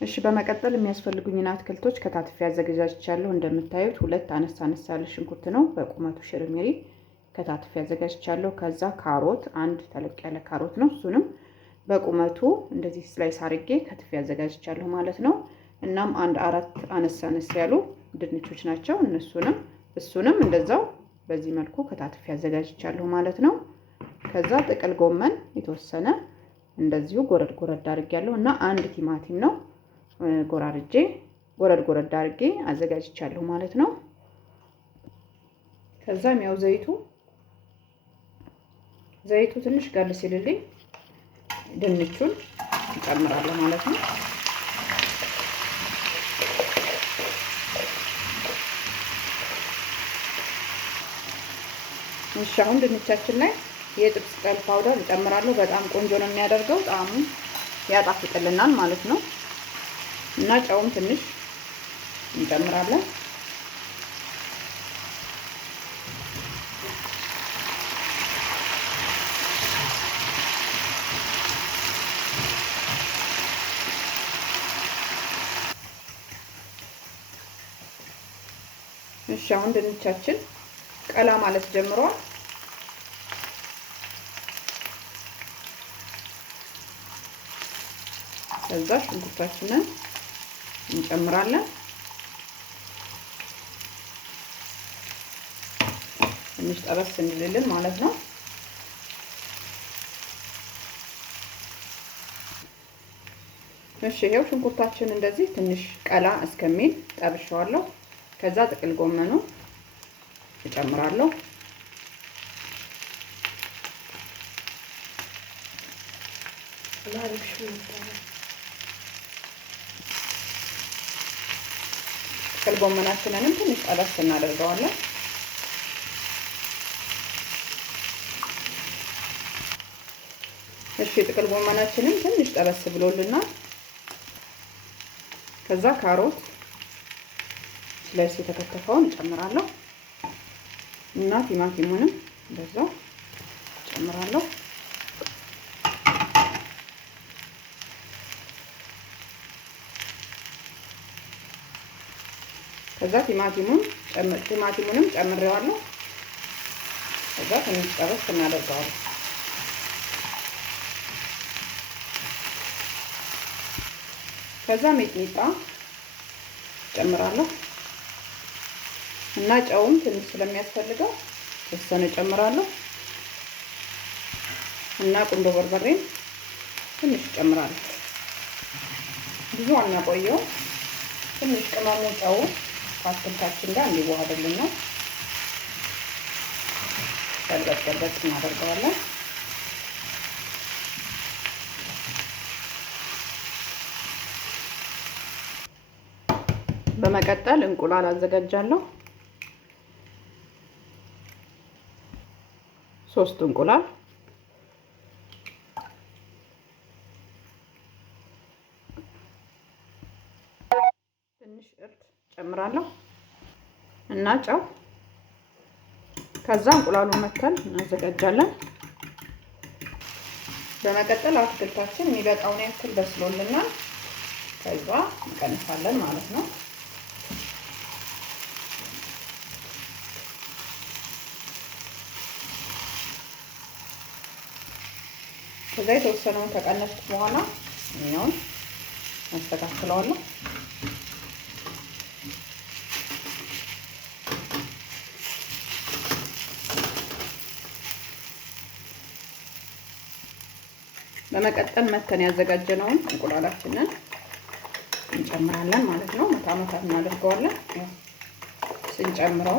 እሺ በመቀጠል የሚያስፈልጉኝን አትክልቶች ከታትፌ አዘጋጅቻለሁ። እንደምታዩት ሁለት አነስ ያለ ሽንኩርት ነው በቁመቱ ሽርሚሪ ከታትፌ አዘጋጅቻለሁ። ከዛ ካሮት አንድ ተለቅ ያለ ካሮት ነው፣ እሱንም በቁመቱ እንደዚህ ስላይስ አድርጌ ከትፌ አዘጋጅቻለሁ ማለት ነው። እናም አንድ አራት አነስ ያሉ ድንቾች ናቸው። እሱንም እንደዛው በዚህ መልኩ ከታትፌ አዘጋጅቻለሁ ማለት ነው። ከዛ ጥቅል ጎመን የተወሰነ እንደዚሁ ጎረድ አድርጌያለሁ እና አንድ ቲማቲም ነው ጎረድ አድርጌ አዘጋጅቻለሁ ማለት ነው። ከዛም ያው ዘይቱ ትንሽ ጋል ሲልልኝ ድንቹን እጨምራለሁ ማለት ነው። እሺ አሁን ድንቻችን ላይ የጥብስ ቅጠል ፓውደር እጨምራለሁ። በጣም ቆንጆ ነው የሚያደርገው፣ ጣዕሙን ያጣፍጥልናል ማለት ነው። እና ጨውም ትንሽ እንጨምራለን። እሺ አሁን ድንቻችን ቀላ ማለት ጀምሯል። ከዛ ሽንኩርታችንን እንጨምራለን። ትንሽ ጠበስ እንድልልን ማለት ነው። እሺ ይሄው ሽንኩርታችን እንደዚህ ትንሽ ቀላ እስከሚል ጠብሼዋለሁ። ከዛ ጥቅል ጎመኑ እጨምራለሁ። ጥቅል ጎመናችንንም ትንሽ ጠበስ እናደርገዋለን። እሺ ጥቅል ጎመናችንን ትንሽ ጠበስ ብሎልናል። ከዛ ካሮት ስላይስ የተከተፈውን እጨምራለሁ እና ቲማቲሙንም እንደዛው እጨምራለሁ። ከዛ ቲማቲሙንም ጨምሬዋለሁ። ከዛ ትንሽ ጠበስ እናደርገዋለን። ከዛ ሚጥሚጣ ጨምራለሁ እና ጨውም ትንሽ ስለሚያስፈልገው የተወሰነ ጨምራለሁ እና ቁንዶ በርበሬም ትንሽ ጨምራለሁ። ብዙ አናቆየው፣ ትንሽ ቅመሙ ጨው ከአትክልታችን ጋር እንዲዋሃድልን ነው። ገልበጥ እናደርገዋለን። በመቀጠል እንቁላል አዘጋጃለሁ። 3 እንቁላል ትንሽ እርድ ጨምራለሁ እና ጨው። ከዛ እንቁላሉን መተን እናዘጋጃለን። በመቀጠል አትክልታችን የሚበቃውን ያክል በስሎልናል። ከዛ እንቀንሳለን ማለት ነው። ከዛ የተወሰነውን ከቀነስኩ በኋላ ይሄውን አስተካክለዋለሁ። በመቀጠል መተን ያዘጋጀነውን እንቁላላችንን እንጨምራለን ማለት ነው። መታ እናደርገዋለን። ስንጨምረው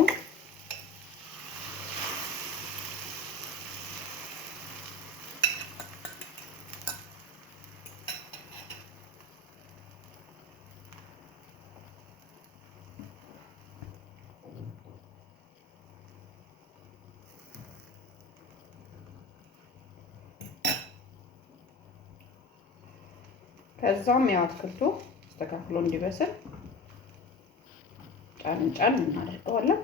ከዛም ያው አትክልቱ ተስተካክሎ እንዲበስል ጫን እናደርገዋለን።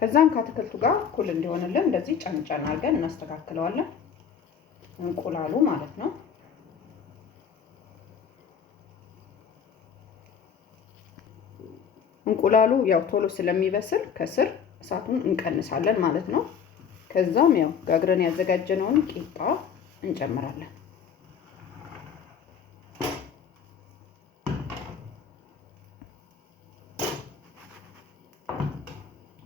ከዛም ከአትክልቱ ጋር እኩል እንዲሆንልን እንደዚህ ጫን ጫን አድርገን እናስተካክለዋለን። እንቁላሉ ማለት ነው። እንቁላሉ ያው ቶሎ ስለሚበስል ከስር እሳቱን እንቀንሳለን ማለት ነው። ከዛም ያው ጋግረን ያዘጋጀነውን ቂጣ እንጨምራለን።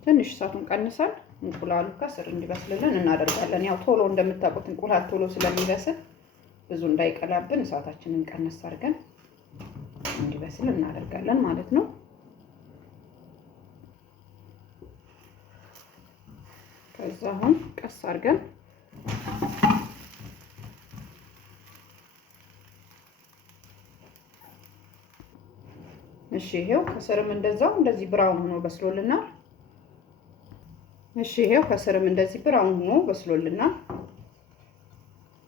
ትንሽ እሳቱን ቀንሰን እንቁላሉ ከስር እንዲበስልልን እናደርጋለን። ያው ቶሎ እንደምታውቁት እንቁላል ቶሎ ስለሚበስል ብዙ እንዳይቀላብን እሳታችንን ቀነስ አድርገን እንዲበስል እናደርጋለን ማለት ነው። ከዛ አሁን ቀስ አድርገን እሺ፣ ይሄው ከስርም እንደዚህ ብራውን ሆኖ በስሎልናል። እሺ፣ ይሄው ከስርም እንደዚህ ብራውን ሆኖ በስሎልናል።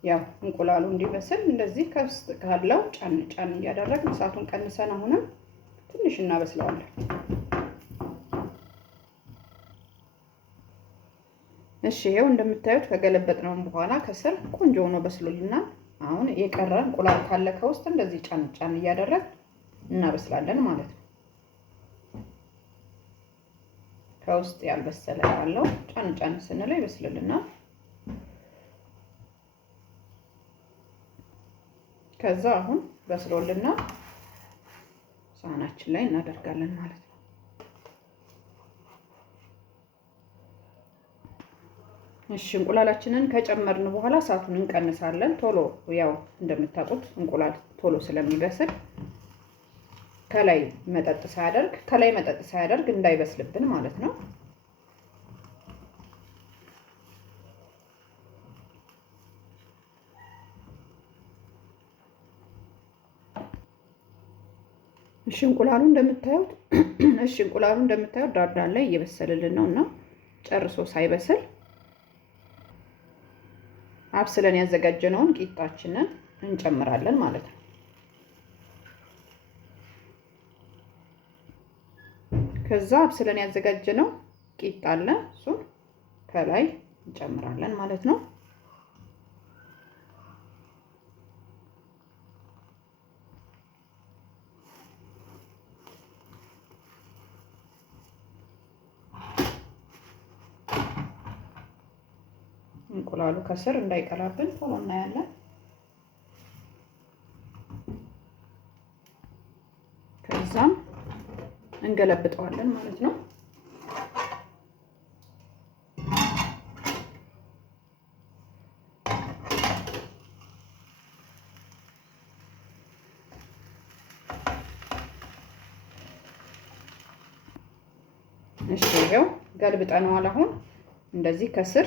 ያው እንቁላሉ እንዲበስል እንደዚህ ከውስጥ ካለው ጫን ጫን እያደረግን እሳቱን ቀንሰን አሁንም ትንሽ እናበስለዋለን። እሺ፣ ይሄው እንደምታዩት ከገለበጥነው በኋላ ከስር ቆንጆ ሆኖ በስሎልናል። አሁን የቀረ እንቁላል ካለ ከውስጥ እንደዚህ ጫን ጫን እያደረግን እናበስላለን ማለት ነው። ከውስጥ ያልበሰለ ካለው ጫን ጫን ስንለው ይበስልልናል። ከዛ አሁን በስሎልናል ሳህናችን ላይ እናደርጋለን ማለት ነው። እሺ፣ እንቁላላችንን ከጨመርን በኋላ እሳቱን እንቀንሳለን። ቶሎ ያው እንደምታውቁት እንቁላል ቶሎ ስለሚበስል ከላይ መጠጥ ሳያደርግ እንዳይበስልብን ማለት ነው። እሺ፣ እንቁላሉ እንደምታዩት ዳርዳር ላይ እየበሰለልን ነው እና ጨርሶ ሳይበስል አብስለን ያዘጋጀነውን ቂጣችንን እንጨምራለን ማለት ነው። ከዛ አብስለን ያዘጋጀነው ቂጣ አለ፣ እሱን ከላይ እንጨምራለን ማለት ነው። እንቁላሉ ከስር እንዳይቀላብን ቶሎ እናያለን። ከዛም እንገለብጠዋለን ማለት ነው። እሺ፣ ይሄው ገልብጠነዋል። አሁን እንደዚህ ከስር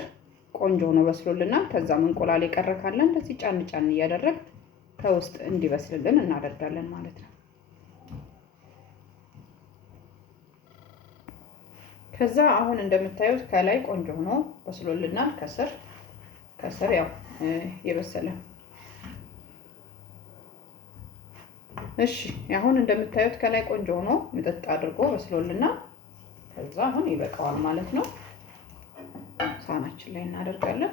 ቆንጆ ሆኖ በስሎልናል። ከዛም እንቁላል የቀረ ካለ እንደዚህ ጫን ጫን እያደረግ ከውስጥ እንዲበስልልን እናደርጋለን ማለት ነው። ከዛ አሁን እንደምታዩት ከላይ ቆንጆ ሆኖ በስሎልናል። ከስር ያው የበሰለ። እሺ፣ አሁን እንደምታዩት ከላይ ቆንጆ ሆኖ ምጥጥ አድርጎ በስሎልናል። ከዛ አሁን ይበቃዋል ማለት ነው። ሳህናችን ላይ እናደርጋለን።